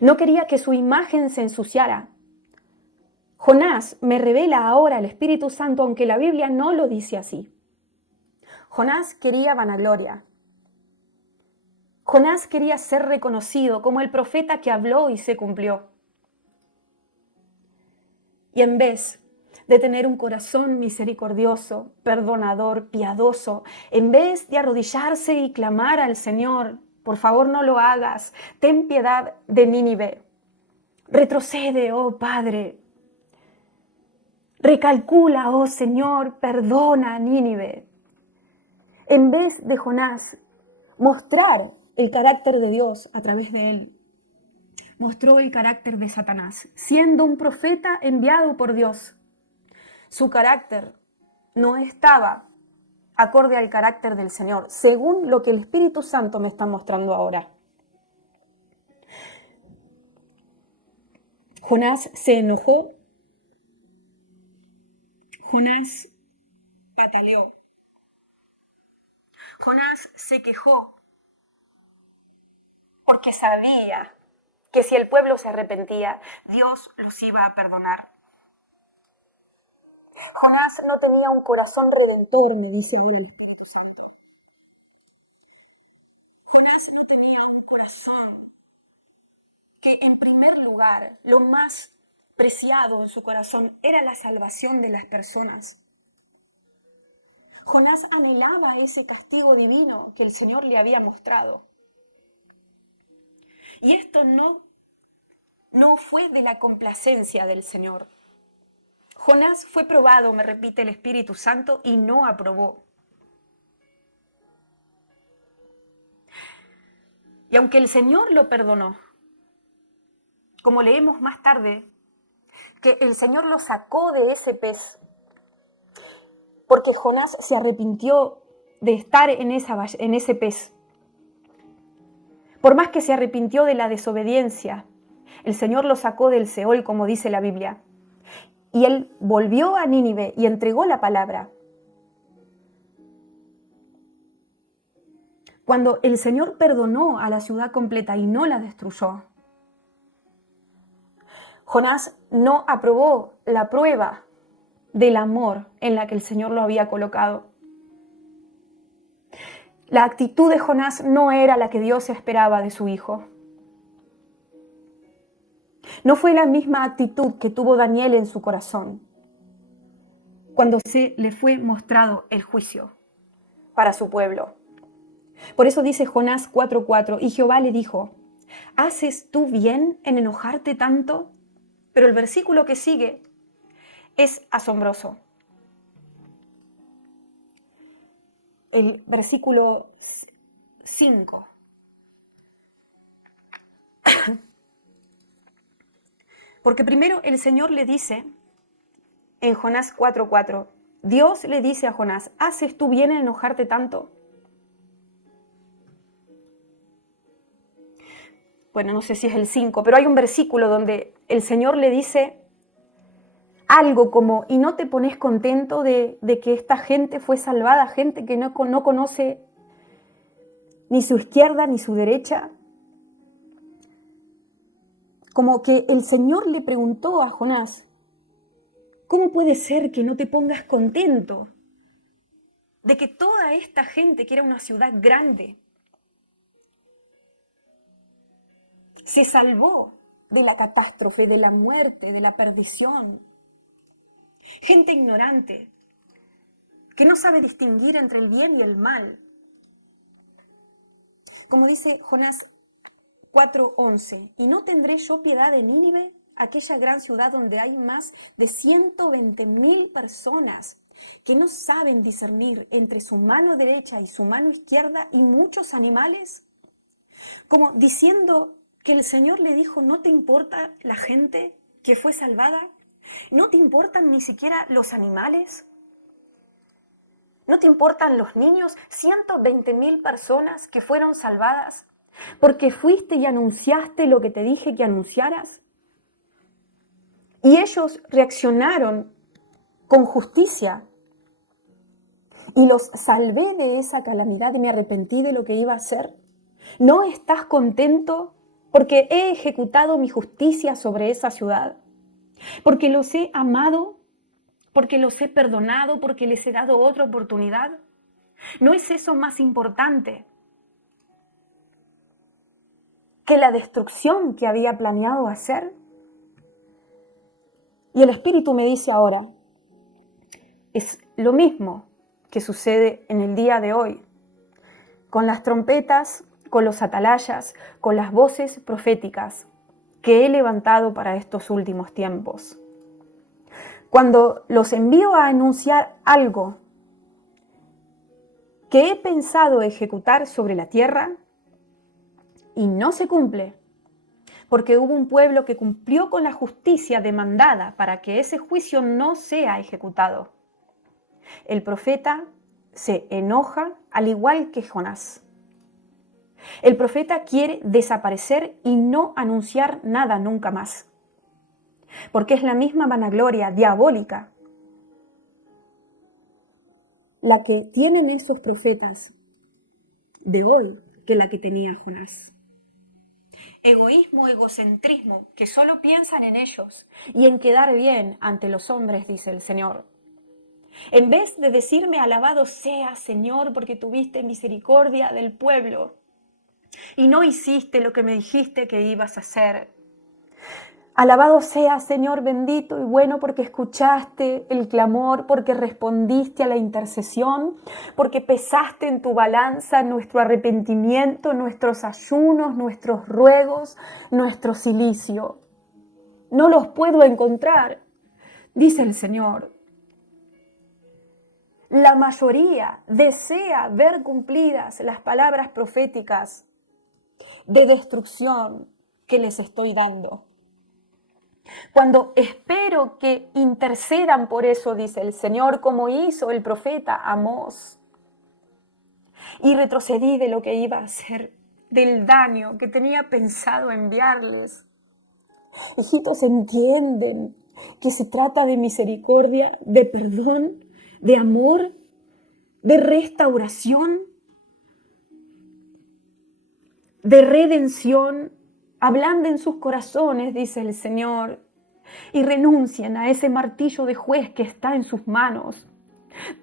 No quería que su imagen se ensuciara. Jonás me revela ahora el Espíritu Santo, aunque la Biblia no lo dice así. Jonás quería vanagloria. Jonás quería ser reconocido como el profeta que habló y se cumplió. Y en vez de tener un corazón misericordioso, perdonador, piadoso, en vez de arrodillarse y clamar al Señor, por favor no lo hagas, ten piedad de Nínive, retrocede, oh Padre, recalcula, oh Señor, perdona a Nínive. En vez de Jonás mostrar el carácter de Dios a través de él, mostró el carácter de Satanás, siendo un profeta enviado por Dios. Su carácter no estaba acorde al carácter del Señor, según lo que el Espíritu Santo me está mostrando ahora. Jonás se enojó, Jonás pataleó, Jonás se quejó, porque sabía que si el pueblo se arrepentía, Dios los iba a perdonar. Jonás no tenía un corazón redentor, me dice ahora el Espíritu Santo. Jonás no tenía un corazón que en primer lugar, lo más preciado en su corazón era la salvación de las personas. Jonás anhelaba ese castigo divino que el Señor le había mostrado. Y esto no fue de la complacencia del Señor. Jonás fue probado, me repite el Espíritu Santo, y no aprobó. Y aunque el Señor lo perdonó, como leemos más tarde, que el Señor lo sacó de ese pez, porque Jonás se arrepintió de estar en ese pez. Por más que se arrepintió de la desobediencia, el Señor lo sacó del Seol, como dice la Biblia. Y él volvió a Nínive y entregó la palabra. Cuando el Señor perdonó a la ciudad completa y no la destruyó, Jonás no aprobó la prueba del amor en la que el Señor lo había colocado. La actitud de Jonás no era la que Dios esperaba de su hijo. No fue la misma actitud que tuvo Daniel en su corazón cuando se le fue mostrado el juicio para su pueblo. Por eso dice Jonás 4:4, y Jehová le dijo, ¿haces tú bien en enojarte tanto? Pero el versículo que sigue es asombroso. El versículo 5. Porque primero el Señor le dice en Jonás 4:4, Dios le dice a Jonás, ¿haces tú bien en enojarte tanto? Bueno, no sé si es el 5, pero hay un versículo donde el Señor le dice algo como, ¿y no te pones contento de que esta gente fue salvada, gente que no conoce ni su izquierda ni su derecha? Como que el Señor le preguntó a Jonás, ¿cómo puede ser que no te pongas contento de que toda esta gente, que era una ciudad grande, se salvó de la catástrofe, de la muerte, de la perdición? Gente ignorante, que no sabe distinguir entre el bien y el mal. Como dice Jonás 4:11, ¿y no tendré yo piedad de Nínive, aquella gran ciudad donde hay más de 120,000 personas que no saben discernir entre su mano derecha y su mano izquierda y muchos animales? Como diciendo que el Señor le dijo, ¿no te importa la gente que fue salvada? ¿No te importan ni siquiera los animales? ¿No te importan los niños? 120,000 personas que fueron salvadas porque fuiste y anunciaste lo que te dije que anunciaras. Y ellos reaccionaron con justicia y los salvé de esa calamidad y me arrepentí de lo que iba a hacer. ¿No estás contento porque he ejecutado mi justicia sobre esa ciudad? Porque los he amado, porque los he perdonado, porque les he dado otra oportunidad. ¿No es eso más importante que la destrucción que había planeado hacer? Y el Espíritu me dice ahora, es lo mismo que sucede en el día de hoy, con las trompetas, con los atalayas, con las voces proféticas que he levantado para estos últimos tiempos. Cuando los envío a anunciar algo que he pensado ejecutar sobre la tierra y no se cumple, porque hubo un pueblo que cumplió con la justicia demandada para que ese juicio no sea ejecutado, el profeta se enoja al igual que Jonás. El profeta quiere desaparecer y no anunciar nada nunca más, porque es la misma vanagloria diabólica la que tienen esos profetas de hoy que la que tenía Jonás. Egoísmo, egocentrismo, que solo piensan en ellos y en quedar bien ante los hombres, dice el Señor. En vez de decirme, alabado sea, Señor, porque tuviste misericordia del pueblo y no hiciste lo que me dijiste que ibas a hacer. Alabado sea, Señor bendito y bueno, porque escuchaste el clamor, porque respondiste a la intercesión, porque pesaste en tu balanza nuestro arrepentimiento, nuestros ayunos, nuestros ruegos, nuestro cilicio. No los puedo encontrar, dice el Señor. La mayoría desea ver cumplidas las palabras proféticas de destrucción que les estoy dando. Cuando espero que intercedan por eso, dice el Señor, como hizo el profeta Amós. y retrocedí de lo que iba a hacer, del daño que tenía pensado enviarles. Hijitos, entienden que se trata de misericordia, de perdón, de amor, de restauración, de redención. Ablanden sus corazones, dice el Señor, y renuncien a ese martillo de juez que está en sus manos.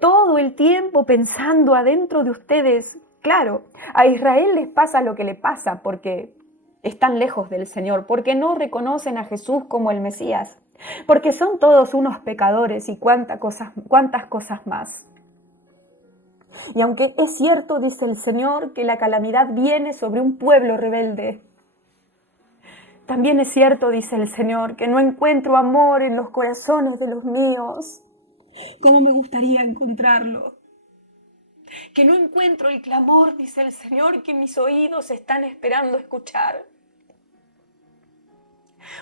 Todo el tiempo pensando adentro de ustedes. Claro, a Israel les pasa lo que le pasa porque están lejos del Señor, porque no reconocen a Jesús como el Mesías, porque son todos unos pecadores y cuántas cosas más. Y aunque es cierto, dice el Señor, que la calamidad viene sobre un pueblo rebelde, también es cierto, dice el Señor, que no encuentro amor en los corazones de los míos. ¿Cómo me gustaría encontrarlo? Que no encuentro el clamor, dice el Señor, que mis oídos están esperando escuchar.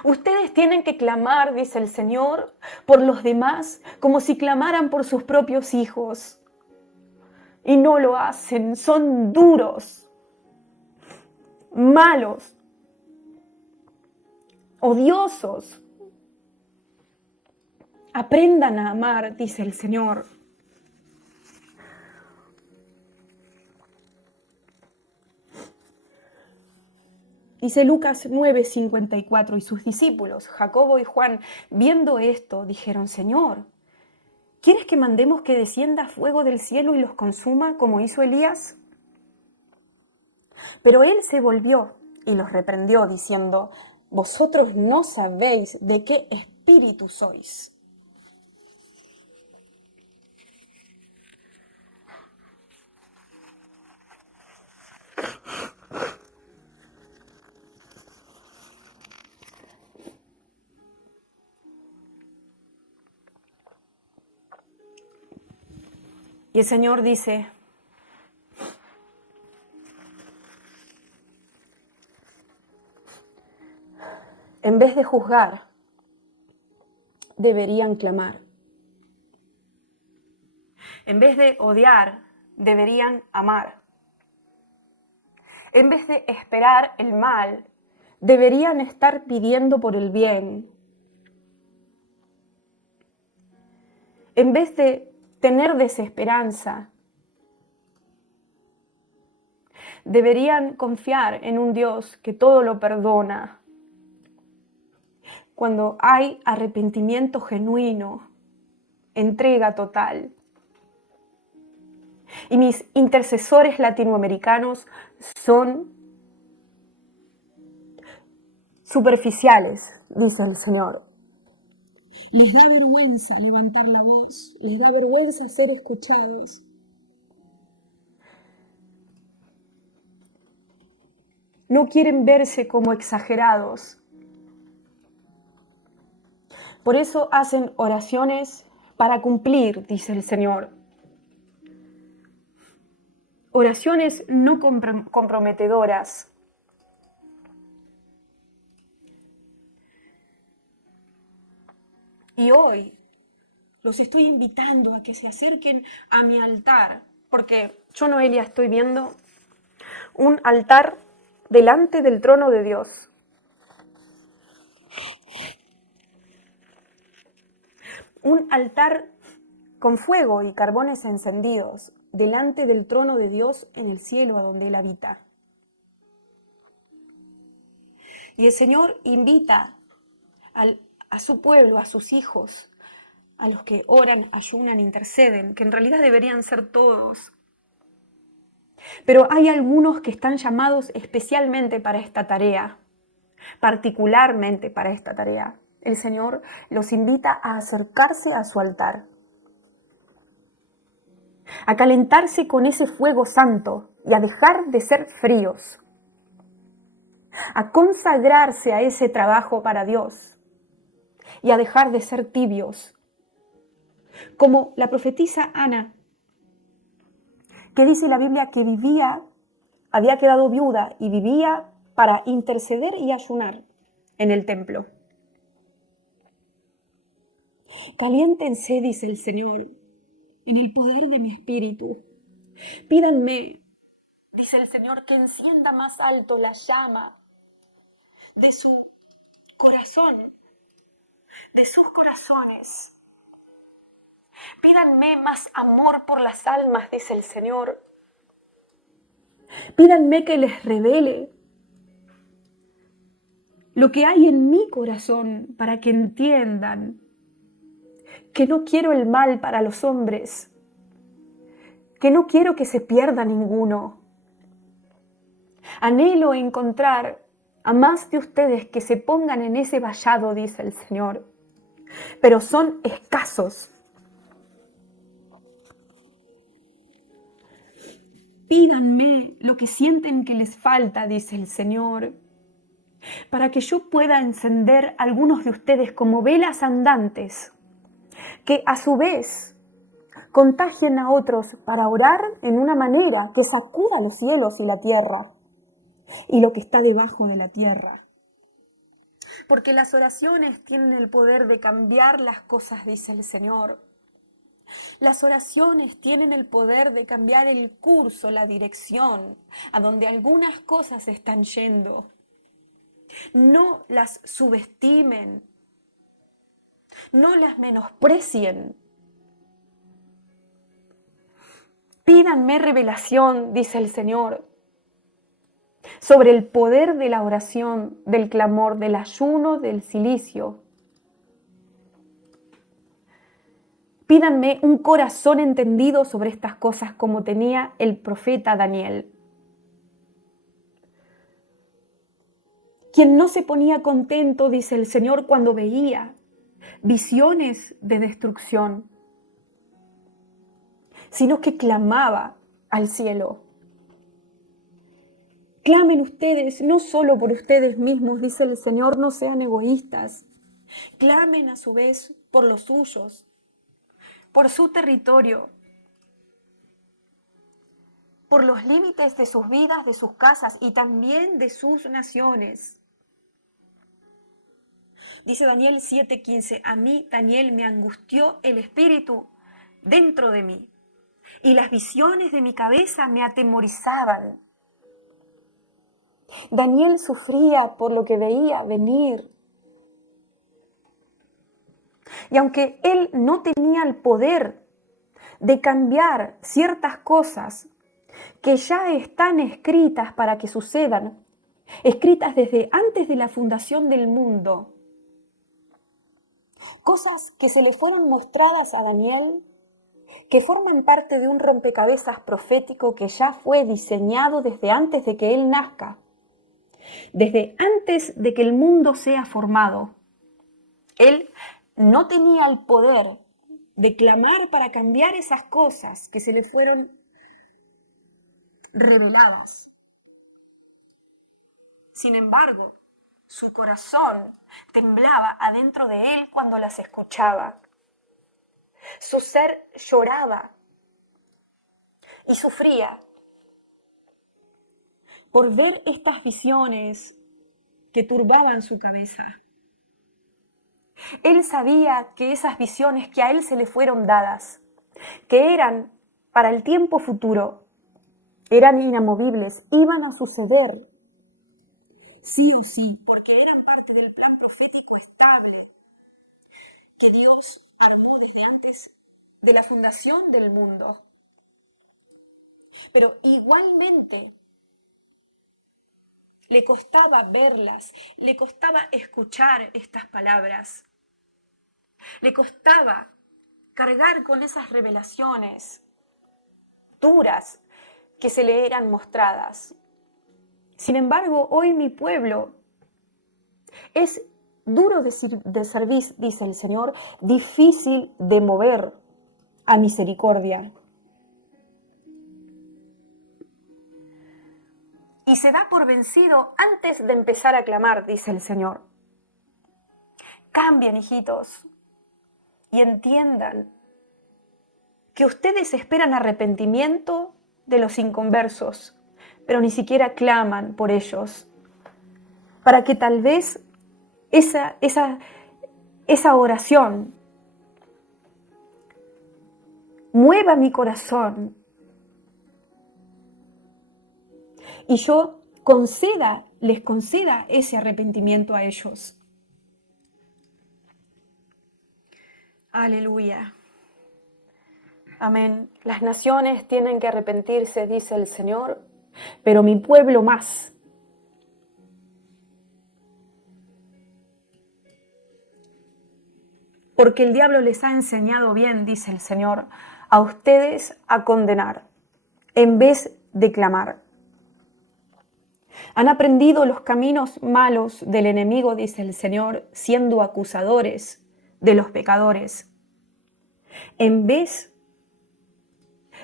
Ustedes tienen que clamar, dice el Señor, por los demás, como si clamaran por sus propios hijos. Y no lo hacen, son duros, malos, odiosos. Aprendan a amar, dice el Señor. Dice Lucas 9:54, y sus discípulos, Jacobo y Juan, viendo esto, dijeron: Señor, ¿quieres que mandemos que descienda fuego del cielo y los consuma como hizo Elías? Pero él se volvió y los reprendió, diciendo: vosotros no sabéis de qué espíritu sois. Y el Señor dice: en vez de juzgar, deberían clamar. En vez de odiar, deberían amar. En vez de esperar el mal, deberían estar pidiendo por el bien. En vez de tener desesperanza, deberían confiar en un Dios que todo lo perdona. Cuando hay arrepentimiento genuino, entrega total. Y mis intercesores latinoamericanos son superficiales, dice el Señor. Les da vergüenza levantar la voz, les da vergüenza ser escuchados. No quieren verse como exagerados. Por eso hacen oraciones para cumplir, dice el Señor. Oraciones no comprometedoras. Y hoy los estoy invitando a que se acerquen a mi altar, porque yo, Noelia, estoy viendo un altar delante del trono de Dios. Un altar con fuego y carbones encendidos delante del trono de Dios en el cielo a donde Él habita. Y el Señor invita a su pueblo, a sus hijos, a los que oran, ayunan, interceden, que en realidad deberían ser todos. Pero hay algunos que están llamados especialmente para esta tarea, particularmente para esta tarea. El Señor los invita a acercarse a su altar, a calentarse con ese fuego santo y a dejar de ser fríos, a consagrarse a ese trabajo para Dios y a dejar de ser tibios, como la profetisa Ana, que dice la Biblia que había quedado viuda y vivía para interceder y ayunar en el templo. Caliéntense, dice el Señor, en el poder de mi espíritu. Pídanme dice el Señor, que encienda más alto la llama de su corazón, de sus corazones. Pídanme más amor por las almas, dice el Señor. Pídanme que les revele lo que hay en mi corazón para que entiendan que no quiero el mal para los hombres, que no quiero que se pierda ninguno. Anhelo encontrar a más de ustedes que se pongan en ese vallado, dice el Señor, pero son escasos. Pídanme lo que sienten que les falta, dice el Señor, para que yo pueda encender a algunos de ustedes como velas andantes, que a su vez contagien a otros para orar en una manera que sacuda los cielos y la tierra y lo que está debajo de la tierra. Porque las oraciones tienen el poder de cambiar las cosas, dice el Señor. Las oraciones tienen el poder de cambiar el curso, la dirección, a donde algunas cosas están yendo. No las subestimen, no las menosprecien. Pídanme revelación, dice el Señor, sobre el poder de la oración, del clamor, del ayuno, del cilicio. Pídanme un corazón entendido sobre estas cosas como tenía el profeta Daniel, quien no se ponía contento, dice el Señor, cuando veía visiones de destrucción, sino que clamaba al cielo. Clamen ustedes, no solo por ustedes mismos, dice el Señor, no sean egoístas. Clamen a su vez por los suyos, por su territorio, por los límites de sus vidas, de sus casas y también de sus naciones. Dice Daniel 7:15, a mí, Daniel, me angustió el espíritu dentro de mí y las visiones de mi cabeza me atemorizaban. Daniel sufría por lo que veía venir. Y aunque él no tenía el poder de cambiar ciertas cosas que ya están escritas para que sucedan, escritas desde antes de la fundación del mundo, cosas que se le fueron mostradas a Daniel, que forman parte de un rompecabezas profético que ya fue diseñado desde antes de que él nazca, desde antes de que el mundo sea formado. Él no tenía el poder de clamar para cambiar esas cosas que se le fueron reveladas. Sin embargo, su corazón temblaba adentro de él cuando las escuchaba. Su ser lloraba y sufría por ver estas visiones que turbaban su cabeza. Él sabía que esas visiones que a él se le fueron dadas, que eran para el tiempo futuro, eran inamovibles, iban a suceder sí o sí, porque eran parte del plan profético estable que Dios armó desde antes de la fundación del mundo. Pero igualmente le costaba verlas, le costaba escuchar estas palabras, le costaba cargar con esas revelaciones duras que se le eran mostradas. Sin embargo, hoy mi pueblo es duro de servir, dice el Señor, difícil de mover a misericordia. Y se da por vencido antes de empezar a clamar, dice el Señor. Cambien, hijitos, y entiendan que ustedes esperan arrepentimiento de los inconversos, pero ni siquiera claman por ellos, para que tal vez esa oración mueva mi corazón y yo les conceda ese arrepentimiento a ellos. Aleluya. Amén. Las naciones tienen que arrepentirse, dice el Señor, pero mi pueblo más. Porque el diablo les ha enseñado bien, dice el Señor, a ustedes a condenar, en vez de clamar. Han aprendido los caminos malos del enemigo, dice el Señor, siendo acusadores de los pecadores, en vez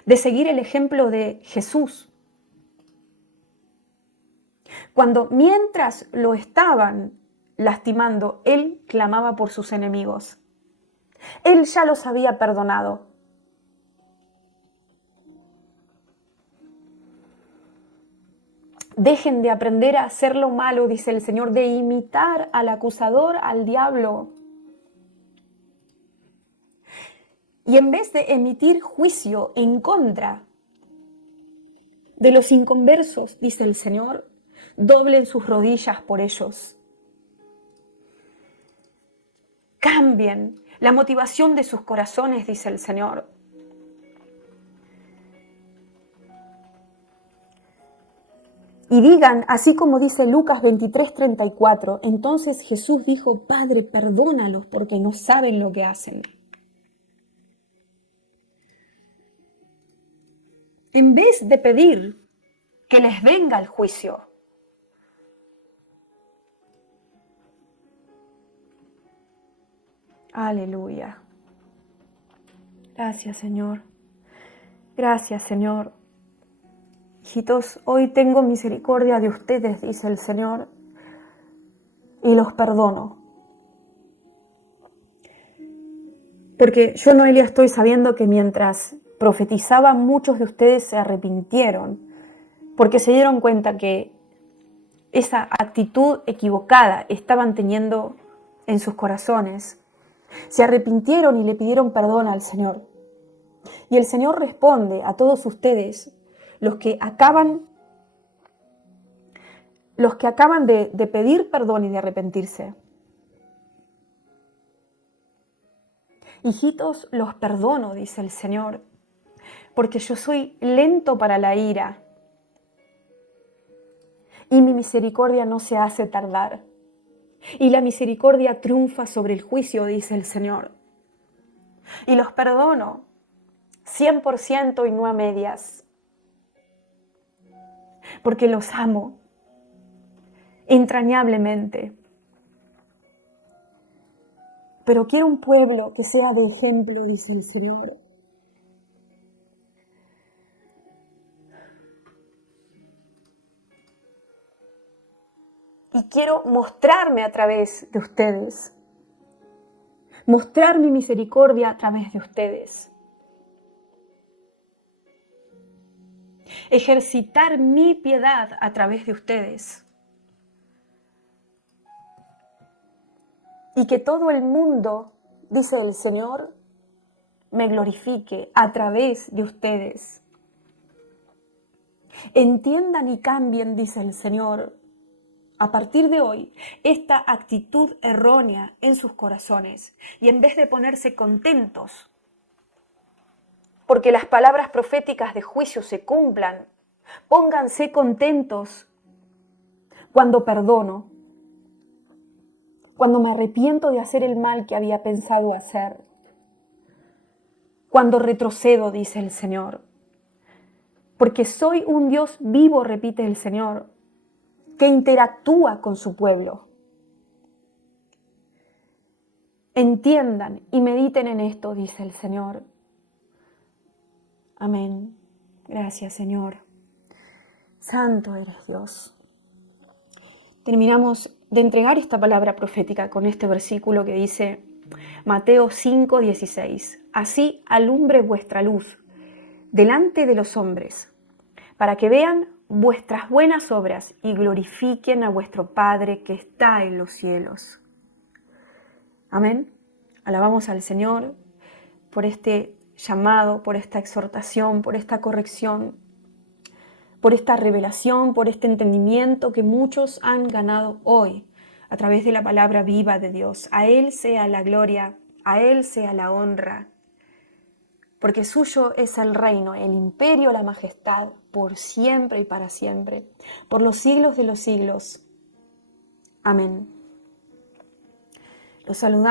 de seguir el ejemplo de Jesús. Mientras lo estaban lastimando, Él clamaba por sus enemigos. Él ya los había perdonado. Dejen de aprender a hacer lo malo, dice el Señor, de imitar al acusador, al diablo. Y en vez de emitir juicio en contra de los inconversos, dice el Señor, doblen sus rodillas por ellos. Cambien la motivación de sus corazones, dice el Señor. Y digan, así como dice Lucas 23:34, entonces Jesús dijo, Padre, perdónalos porque no saben lo que hacen. En vez de pedir que les venga el juicio, aleluya. Gracias, Señor. Gracias, Señor. Hijitos, hoy tengo misericordia de ustedes, dice el Señor, y los perdono. Porque yo, Noelia, estoy sabiendo que mientras profetizaba, muchos de ustedes se arrepintieron, porque se dieron cuenta que esa actitud equivocada estaban teniendo en sus corazones. Se arrepintieron y le pidieron perdón al Señor. Y el Señor responde a todos ustedes, los que acaban de pedir perdón y de arrepentirse. Hijitos, los perdono, dice el Señor, porque yo soy lento para la ira y mi misericordia no se hace tardar. Y la misericordia triunfa sobre el juicio, dice el Señor. Y los perdono 100% y no a medias, porque los amo entrañablemente. Pero quiero un pueblo que sea de ejemplo, dice el Señor. Y quiero mostrarme a través de ustedes. Mostrar mi misericordia a través de ustedes. Ejercitar mi piedad a través de ustedes. Y que todo el mundo, dice el Señor, me glorifique a través de ustedes. Entiendan y cambien, dice el Señor, a partir de hoy, esta actitud errónea en sus corazones. Y en vez de ponerse contentos porque las palabras proféticas de juicio se cumplan, pónganse contentos cuando perdono, cuando me arrepiento de hacer el mal que había pensado hacer, cuando retrocedo, dice el Señor. Porque soy un Dios vivo, repite el Señor, que interactúa con su pueblo. Entiendan y mediten en esto, dice el Señor. Amén. Gracias, Señor. Santo eres Dios. Terminamos de entregar esta palabra profética con este versículo que dice Mateo 5:16. Así alumbre vuestra luz delante de los hombres, para que vean vuestras buenas obras y glorifiquen a vuestro Padre que está en los cielos. Amén. Alabamos al Señor por este llamado, por esta exhortación, por esta corrección, por esta revelación, por este entendimiento que muchos han ganado hoy a través de la palabra viva de Dios. A Él sea la gloria, a Él sea la honra, porque suyo es el reino, el imperio, la majestad, por siempre y para siempre, por los siglos de los siglos. Amén. Los saludamos.